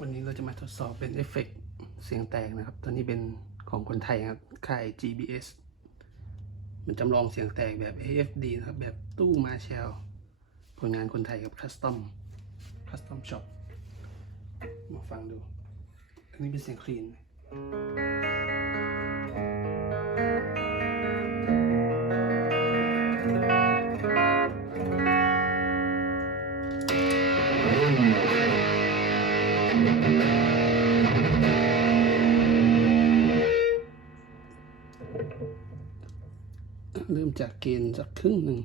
วันนี้เราจะมาทดสอบเป็นเอฟเฟกต์เสียงแตกนะครับตัวนี้เป็นของคนไทยครับค่าย GBS มันจำลองเสียงแตกแบบ AFD นะครับแบบตู้มาแชลผลงานคนไทยกับคัสตอมช็อปมาฟังดูอันนี้เป็นเสียงคลีนเริ่มจากเกณฑ์จากครึ่งหนึ่ง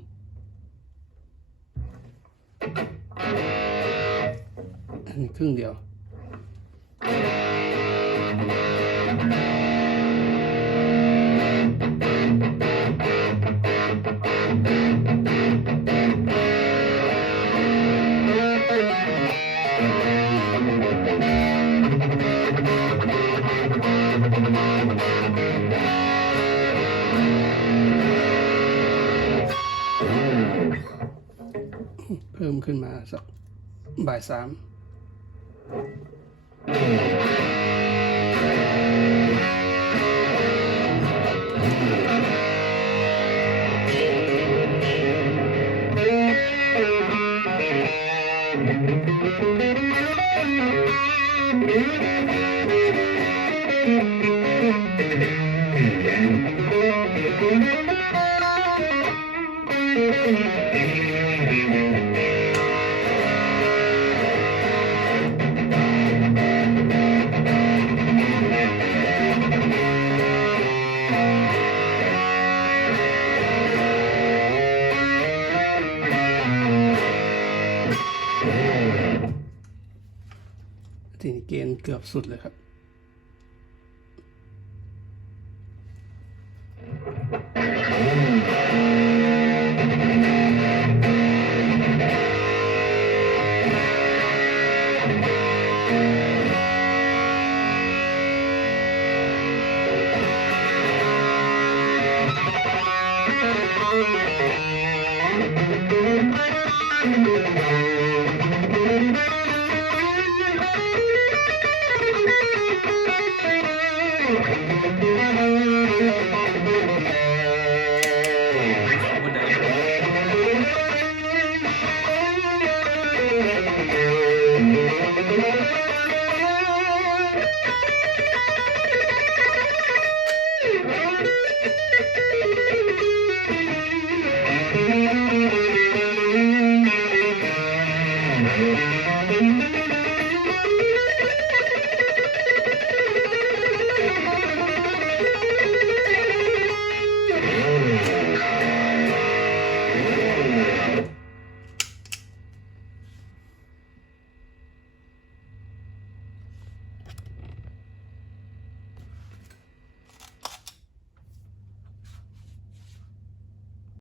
อันนี้ครึ่งเดียวเพิ่มขึ้นมาสักบ่าย 3ทีนี้เกณฑ์เกือบสุดเลยครับ